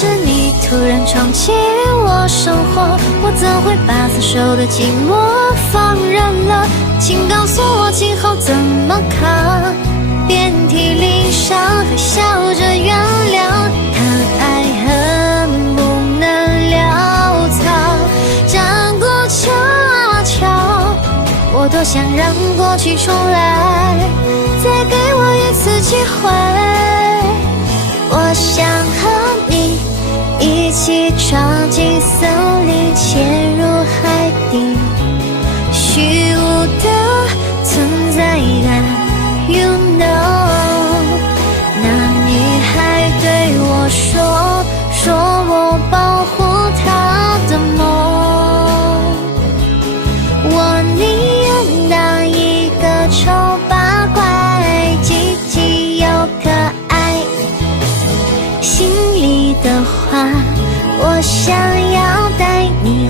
是你突然闯进我生活，我怎会把所受的寂寞放任了？请告诉我今后怎么扛，遍体鳞伤还笑着原谅，谈爱恨不能潦草，战过恰巧，我多想让过去重来，再给我一次机会。我想和你一起闯进森林，潜入海底，虚无的存在感 You know。 那女孩对我说我保护她的梦，我宁愿当一个丑八怪，积极又可爱，心里的话我想要带你